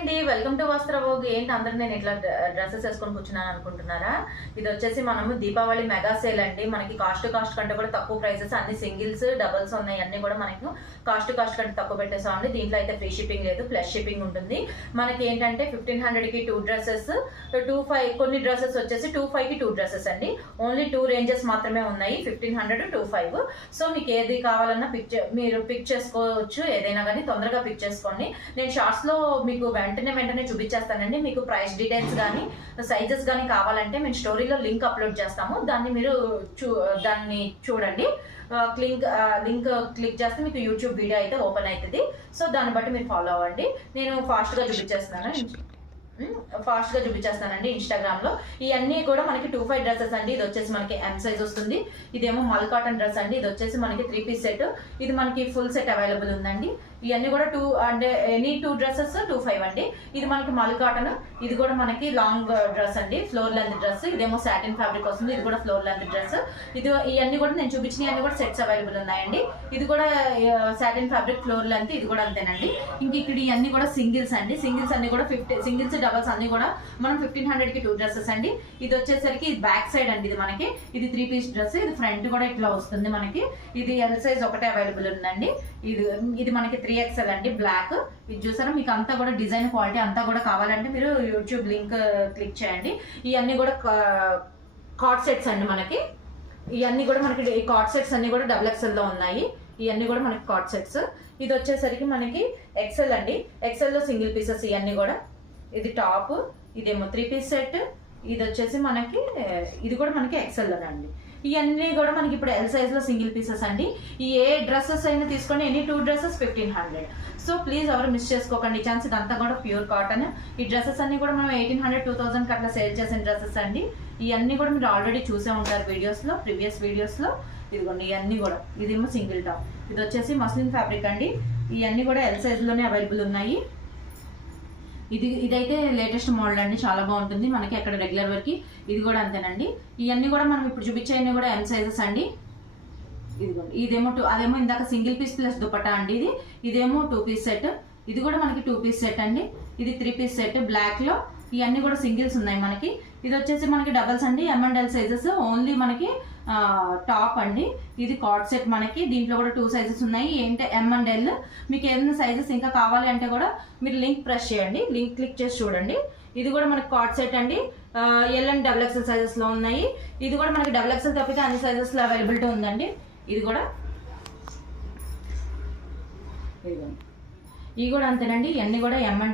అండి, welcome to వస్త్రభోగ్. ఏంటి అందరూ నేను ఇట్లా డ్రెస్సెస్ వేసుకొని కూర్చున్నాను అనుకుంటున్నారా? ఇది వచ్చేసి మనము దీపావళి మెగా సేల్ అండి. మనకి కాస్ట్ కంటే కూడా తక్కువ ప్రైసెస్, అన్ని సింగిల్స్ డబల్స్ ఉన్నాయి. అన్ని కూడా మనకు కాస్ట్ కంటే తక్కువ పెట్టేసామండి. దీంట్లో అయితే ఫ్రీ షిప్పింగ్ లేదు, ప్లస్ షిప్పింగ్ ఉంటుంది. మనకి ఏంటంటే 1500కి 2 డ్రెస్సెస్, 25 కొన్ని డ్రెస్సెస్ వచ్చేసి 25కి 2 డ్రెస్సెస్ అండి. ఓన్లీ 2 రేంజెస్ మాత్రమే ఉన్నాయి, 1500 25. సో మీకు ఏది కావాలన్నా మీరు పిక్ చేసుకోవచ్చు. ఏదైనా కానీ తొందరగా పిక్ చేసుకోండి. నేను షార్ట్స్ లో మీకు వెంటనే చూపించేస్తానండి. మీకు ప్రైస్ డీటెయిల్స్ కానీ సైజెస్ కానీ కావాలంటే మేము స్టోరీలో లింక్ అప్లోడ్ చేస్తాము. దాన్ని మీరు దాన్ని చూడండి. లింక్ క్లిక్ చేస్తే మీకు యూట్యూబ్ వీడియో అయితే ఓపెన్ అవుతుంది. సో దాన్ని బట్టి మీరు ఫాలో అవ్వండి. నేను ఫాస్ట్గా చూపించేస్తానండి ఇన్స్టాగ్రామ్ లో. ఇవన్నీ కూడా మనకి 25 డ్రెస్సెస్ అండి. ఇది వచ్చేసి మనకి ఎం సైజ్ వస్తుంది. ఇదేమో మల్ కాటన్ డ్రెస్ అండి. ఇది వచ్చేసి మనకి 3 పీస్ సెట్. ఇది మనకి ఫుల్ సెట్ అవైలబుల్ ఉందండి. ఇవన్నీ కూడా 2 అంటే ఎనీ 2 డ్రెస్సెస్ 25 అండి. ఇది మనకి మల్ కాటన్. ఇది కూడా మనకి లాంగ్ డ్రెస్ అండి, ఫ్లోర్ లెంత్ డ్రెస్. ఇదేమో సాటిన్ ఫ్యాబ్రిక్ వస్తుంది. ఇది కూడా ఫ్లోర్ లెంత్ డ్రెస్. ఇవన్నీ కూడా నేను చూపించినవన్నీ కూడా సెట్స్ అవైలబుల్ ఉన్నాయండి. ఇది కూడా సాటిన్ ఫ్యాబ్రిక్ ఫ్లోర్ లెంత్. ఇది కూడా అంతేనండి. ఇంక ఇక్కడ ఇవన్నీ కూడా సింగిల్స్ అండి. సింగిల్స్ అన్ని కూడా సింగిల్స్ డబల్స్ అన్ని కూడా మనం 1500కి 2 డ్రెస్సెస్ అండి. ఇది వచ్చేసరికి ఇది బ్యాక్ సైడ్ అండి. ఇది మనకి ఇది 3 పీస్ డ్రెస్. ఇది ఫ్రంట్ కూడా ఇట్లా వస్తుంది మనకి. ఇది ఎల్ సైజ్ ఒకటే అవైలబుల్ ఉందండి. ఇది మనకి 3XL అండి, బ్లాక్. ఇది చూసారా, మీకు అంతా కూడా డిజైన్ క్వాలిటీ అంతా కూడా కావాలంటే మీరు యూట్యూబ్ లింక్ క్లిక్ చేయండి. ఇవన్నీ కూడా కార్డ్ సెట్స్ అండి. మనకి ఇవన్నీ కూడా మనకి కార్డ్ సెట్స్ అన్ని కూడా XXL లో ఉన్నాయి. ఇవన్నీ కూడా మనకి కార్డ్ సెట్స్. ఇది వచ్చేసరికి మనకి XL అండి. XL లో సింగిల్ పీసెస్ ఇవన్నీ కూడా. ఇది టాప్, ఇదేమో 3 పీస్ సెట్. ఇది వచ్చేసి మనకి ఇది కూడా మనకి XL అండి. ఇవన్నీ కూడా మనకి ఇప్పుడు ఎల్ సైజ్ లో సింగిల్ పీసెస్ అండి. ఈ ఏ డ్రెస్సెస్ అయినా తీసుకొని ఎనీ 2 డ్రెస్సెస్ 1500. సో ప్లీజ్ ఎవరు మిస్ చేసుకోకండి ఛాన్స్. ఇదంతా కూడా ప్యూర్ కాటన్. ఈ డ్రెస్సెస్ అన్ని కూడా మనం 1800 2000 అట్లా సేల్ చేసిన డ్రెస్సెస్ అండి. ఇవన్నీ కూడా మీరు ఆల్రెడీ చూసే ఉంటారు వీడియోస్లో, ప్రీవియస్ వీడియోస్లో. ఇదిగోండి ఇవన్నీ కూడా. ఇదేమో సింగిల్ టాప్. ఇది వచ్చేసి మస్లిన్ ఫ్యాబ్రిక్ అండి. ఇవన్నీ కూడా ఎల్ సైజ్ లోనే అవైలబుల్ ఉన్నాయి. ఇదైతే లేటెస్ట్ మోడల్ అండి, చాలా బాగుంటుంది మనకి అక్కడ రెగ్యులర్ వర్క్. ఇది కూడా అంతేనండి. ఇవన్నీ కూడా మనం ఇప్పుడు చూపించేవన్నీ కూడా ఎం సైజెస్ అండి. ఇదిగోండి అదేమో ఇందాక సింగిల్ పీస్ ప్లస్ దుపట్టా అండి. ఇదేమో 2 పీస్ సెట్. ఇది కూడా మనకి 2 పీస్ సెట్ అండి. ఇది 3 పీస్ సెట్ బ్లాక్ లో. ఇవన్నీ కూడా సింగిల్స్ ఉన్నాయి మనకి. ఇది వచ్చేసి మనకి డబల్స్ అండి, M&L సైజెస్. ఓన్లీ మనకి టాప్ అండి. ఇది కార్డ్ సెట్ మనకి. దీంట్లో కూడా 2 సైజెస్ ఉన్నాయి. ఏంటి M&L. మీకు ఏదైనా సైజెస్ ఇంకా కావాలి అంటే కూడా మీరు లింక్ ప్రెస్ చేయండి, లింక్ క్లిక్ చేసి చూడండి. ఇది కూడా మనకి కార్డ్ సెట్ అండి. L అండ్ XXL సైజెస్ లో ఉన్నాయి. ఇది కూడా మనకి XXL తప్పితే అన్ని సైజెస్ లో అవైలబిలిటీ ఉందండి. ఇది కూడా ఇవి కూడా అంతేనండి. ఇవన్నీ కూడా M&L